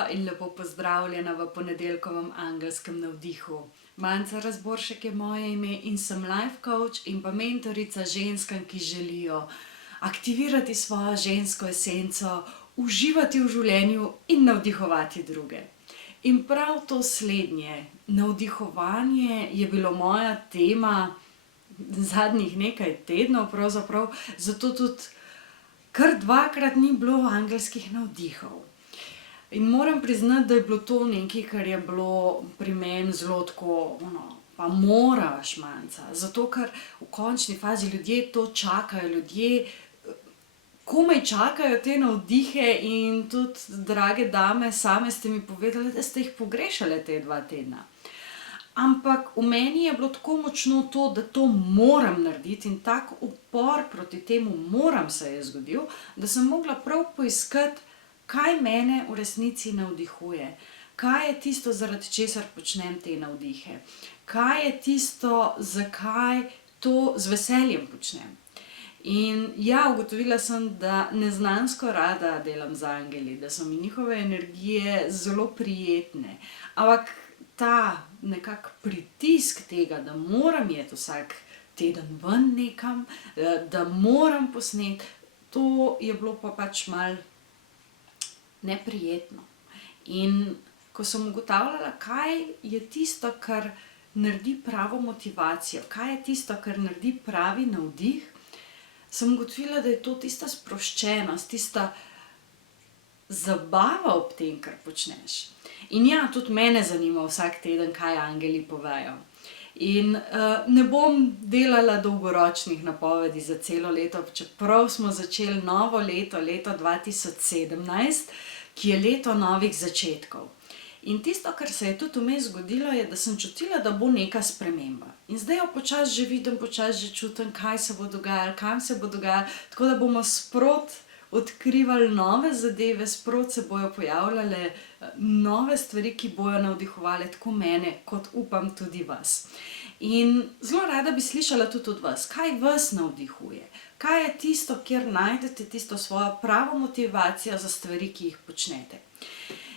Živijo in lepo pozdravljena v ponedeljkovem angelskem navdihu. Manca Razboršek je moje ime in sem life coach in pa mentorica ženskam, ki želijo aktivirati svojo žensko esenco, uživati v življenju in navdihovati druge. In prav to slednje, navdihovanje, je bilo moja tema zadnjih nekaj tednov pravzaprav, zato tudi kar dvakrat ni bilo angelskih navdihov. In moram priznati, da je bilo to nekaj, kar je bilo pri meni zelo tako, pa moraš, Manca. Zato, ker v končni fazi ljudje to čakajo, ljudje komaj čakajo te navdihe in tudi, drage dame, same ste mi povedali, da ste jih pogrešali te 2 tedna. Ampak v meni je bilo tako močno to, da to moram narediti in tak upor proti temu moram se je zgodil, da sem mogla prav poiskati, kaj mene v resnici navdihuje, kaj je tisto, zaradi česar počnem te navdihe, kaj je tisto, zakaj to z veseljem počnem. In ja, ugotovila sem, da neznansko rada delam z angeli, da so mi njihove energije zelo prijetne, ampak ta nekak pritisk tega, da moram iti vsak teden ven nekam, da moram posneti, to je bilo pa pač malo neprijetno. In ko sem ugotavljala, kaj je tisto, kar naredi pravo motivacijo, kaj je tisto, kar naredi pravi navdih, sem ugotovila, da je to tista sproščenost, tista zabava ob tem, kar počneš. In ja, tudi mene zanima vsak teden, kaj angeli povejo. In ne bom delala dolgoročnih napovedi za celo leto, čeprav smo začeli novo leto, leto 2017, ki je leto novih začetkov. In tisto, kar se je tudi vmes zgodilo, je, da sem čutila, da bo neka sprememba. In zdaj jo počasi že vidim, počasi že čutim, kaj se bo dogajalo, kam se bo dogajalo, tako da bomo sproti odkrivali nove zadeve, sproti se bojo pojavljale nove stvari, ki bojo navdihovale tako mene, kot upam tudi vas. In zelo rada bi slišala tudi od vas, kaj vas navdihuje, kaj je tisto, kjer najdete tisto svojo pravo motivacijo za stvari, ki jih počnete.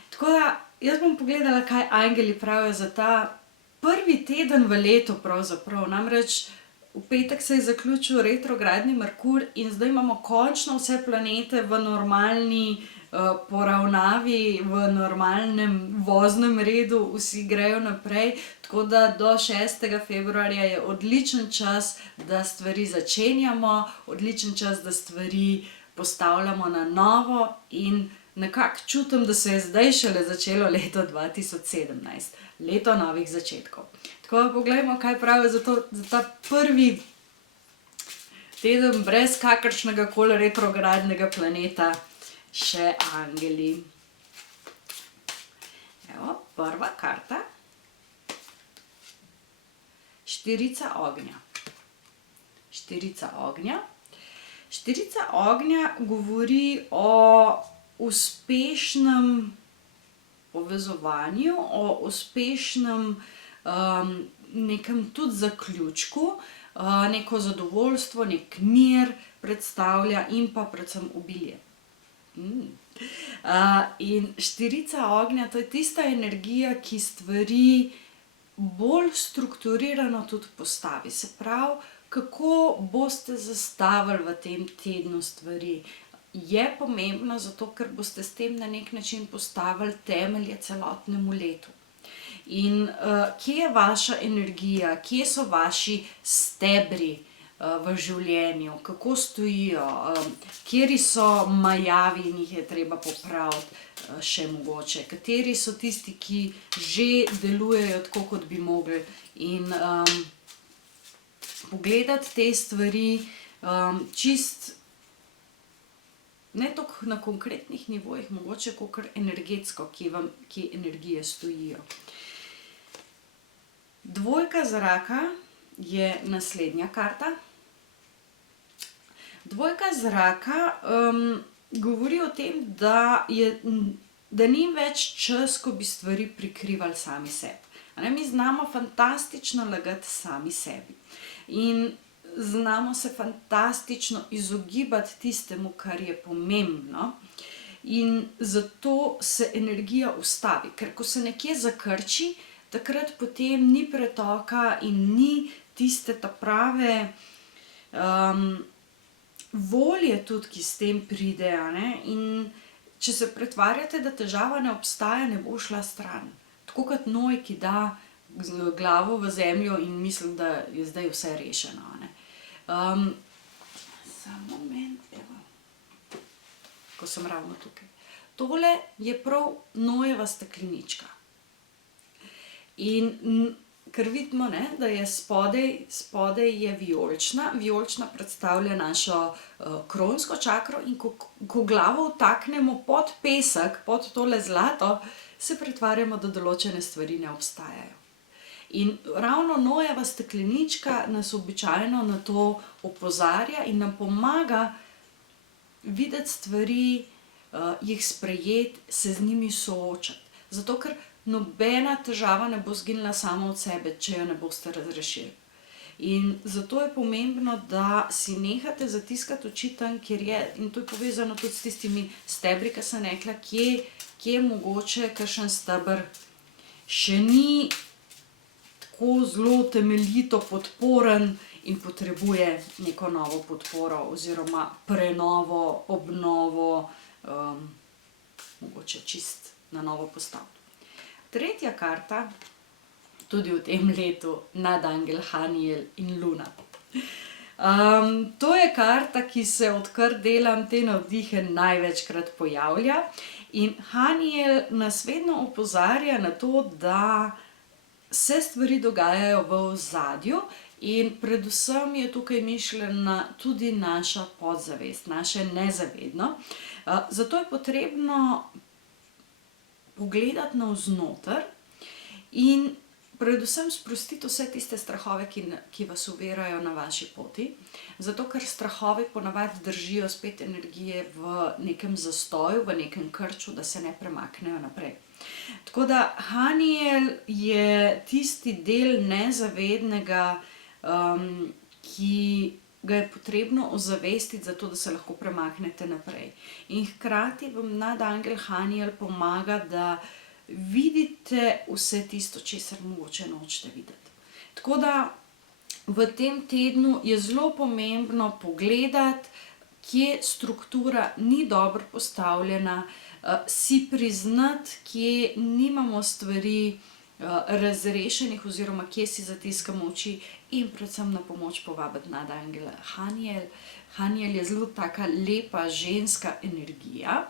Tako da, jaz bom pogledala, kaj angeli pravijo za ta prvi teden v letu pravzaprav, namreč v petek se je zaključil retrogradni Merkur in zdaj imamo končno vse planete v normalni poravnavi, v normalnem voznem redu, vsi grejo naprej, tako da do 6. februarja je odličen čas, da stvari začenjamo, odličen čas, da stvari postavljamo na novo in nekako čutim, da se je zdaj šele začelo leto 2017, leto novih začetkov. Tako da poglejmo, kaj pravijo za ta prvi teden brez kakršnega koli retrogradnega planeta še angeli. Evo, prva karta. 4 ognja. 4 ognja. 4 ognja govori o uspešnem povezovanju, o uspešnem nekem tudi zaključku, neko zadovoljstvo, nek mir predstavlja in pa predvsem obilje. In 4 ognja, to je tista energija, ki stvari bolj strukturirano tudi postavi. Se pravi, kako boste zastavili v tem tednu stvari, je pomembno zato, ker boste s tem na nek način postavili temelje celotnemu letu. In kje je vaša energija, kje so vaši stebri v življenju, kako stojijo, kateri so majavi in jih je treba popraviti še mogoče, kateri so tisti, ki že delujejo tako, kot bi mogli. In pogledati te stvari čist ne toliko na konkretnih nivojih, mogoče kakor energetsko, kje energije stojijo. 2 zraka je naslednja karta. 2 zraka govori o tem, da ni več čas, ko bi stvari prikrivali sami sebi. Mi znamo fantastično lagati sami sebi. In znamo se fantastično izogibati tistemu, kar je pomembno. in zato se energija ustavi. Ker ko se nekje zakrči, takrat potem ni pretoka in ni tiste ta prave volje tudi, ki s tem pride, a ne. In če se pretvarjate, da težava ne obstaja, ne bo šla stran. Tako kot noj, ki da glavo v zemljo in misli, da je zdaj vse rešeno, a ne. Samo moment, evo. Ko sem ravno tukaj. Tole je prav nojeva steklenička. In ker vidimo, ne, da je spodaj je vijolična. Vijolična predstavlja našo kronsko čakro in ko glavo vtaknemo pod pesek, pod tole zlato, se pretvarjamo, da določene stvari ne obstajajo. In ravno nojeva steklenička nas običajno na to opozarja in nam pomaga videti stvari, jih sprejeti, se z njimi soočati. Zato, ker nobena težava ne bo izginila sama od sebe, če jo ne boste razrešili. In zato je pomembno, da si nehate zatiskati oči tam, kjer je, in to je povezano tudi s tistimi stebri, ki sem rekla, kje je mogoče kakšen steber še ni tako zelo temeljito podporen in potrebuje neko novo podporo oziroma prenovo, obnovo, mogoče čist na novo postaviti. Tretja karta, tudi v tem letu, nadangel Haniel in Luna. To je karta, ki se, odkar delam te navdihe, največkrat pojavlja. In Haniel nas vedno opozarja na to, da se stvari dogajajo v ozadju in predvsem je tukaj mišljena tudi naša podzavest, naše nezavedno. Zato je potrebno pogledati navznoter in predvsem sprostiti vse tiste strahove, ki vas ovirajo na vaši poti. Zato, ker strahovi ponavadi držijo spet energije v nekem zastoju, v nekem krču, da se ne premaknejo naprej. Tako da Haniel je tisti del nezavednega, ki ga je potrebno ozavestiti, zato da se lahko premaknete naprej. In hkrati vam nadangel Haniel pomaga, da vidite vse tisto, česar mogoče nočete videti. Tako da v tem tednu je zelo pomembno pogledati, kje struktura ni dobro postavljena, si priznati, kje nimamo stvari razrešenih oziroma kje si zatiskamo oči in predvsem na pomoč povabiti nadangela Haniel. Haniel je zelo taka lepa ženska energija.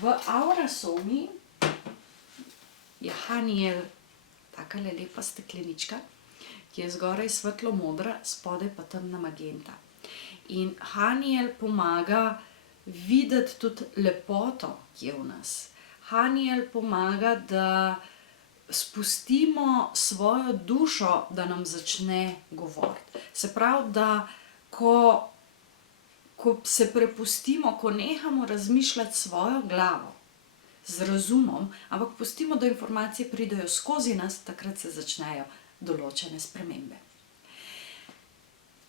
V Aurasomi je Haniel takale lepa steklenička, ki je zgoraj svetlo modra, spodaj pa temna magenta. In Haniel pomaga videti tudi lepoto, ki je v nas. Haniel pomaga, da spustimo svojo dušo, da nam začne govoriti. Se pravi, da ko se prepustimo, ko nehamo razmišljati svojo glavo z razumom, ampak pustimo, da informacije pridejo skozi nas, takrat se začnejo določene spremembe.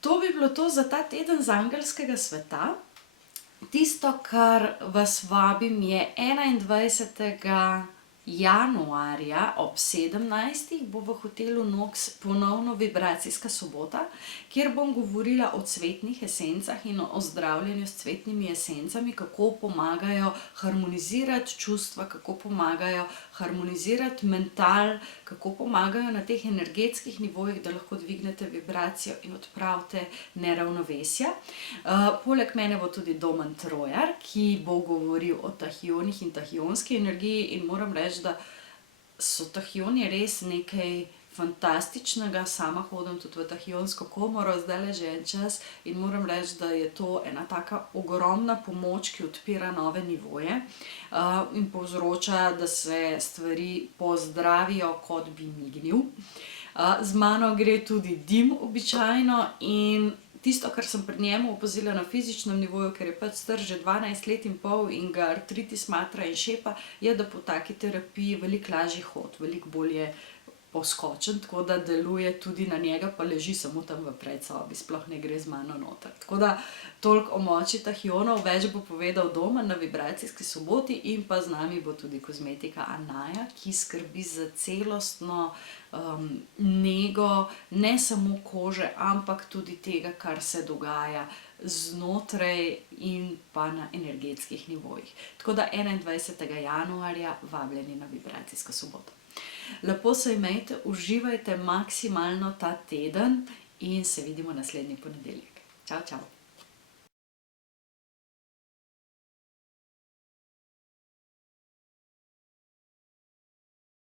To bi bilo to za ta teden z angelskega sveta. Tisto, kar vas vabim, je 21. januarja ob 17. bo v hotelu Nox ponovno vibracijska sobota, kjer bom govorila o cvetnih esencah in o zdravljenju s cvetnimi esencami, kako pomagajo harmonizirati čustva, kako pomagajo harmonizirati mental, kako pomagajo na teh energetskih nivojih, da lahko dvignete vibracijo in odpravite neravnovesja. Poleg mene bo tudi Domen Trojar, ki bo govoril o tahionih in tahionski energiji in moram reči, da so tahioni res nekaj fantastičnega. Sama hodim tudi v tahionsko komoro, zdajle že en čas in moram reči, da je to ena taka ogromna pomoč, ki odpira nove nivoje in povzroča, da se stvari pozdravijo, kot bi mignil. Z mano gre tudi dim običajno in tisto, kar sem pri njemu opazila na fizičnem nivoju, ker je pač star že 12 let in pol in ga artritis matra in šepa, je, da po taki terapiji veliko lažje hodi, veliko bolje poskočen, tako da deluje tudi na njega, pa leži samo tam v predsobi, sploh ne gre z mano noter. Tako da toliko o moči teh ionov, več bo povedal Domen na vibracijski soboti in pa z nami bo tudi kozmetika Anaja, ki skrbi za celostno nego ne samo kože, ampak tudi tega, kar se dogaja znotraj in pa na energetskih nivojih. Tako da 21. januarja vabljeni na vibracijsko soboto. Lepo se imejte, uživajte maksimalno ta teden in se vidimo naslednji ponedeljek. Čau, čau!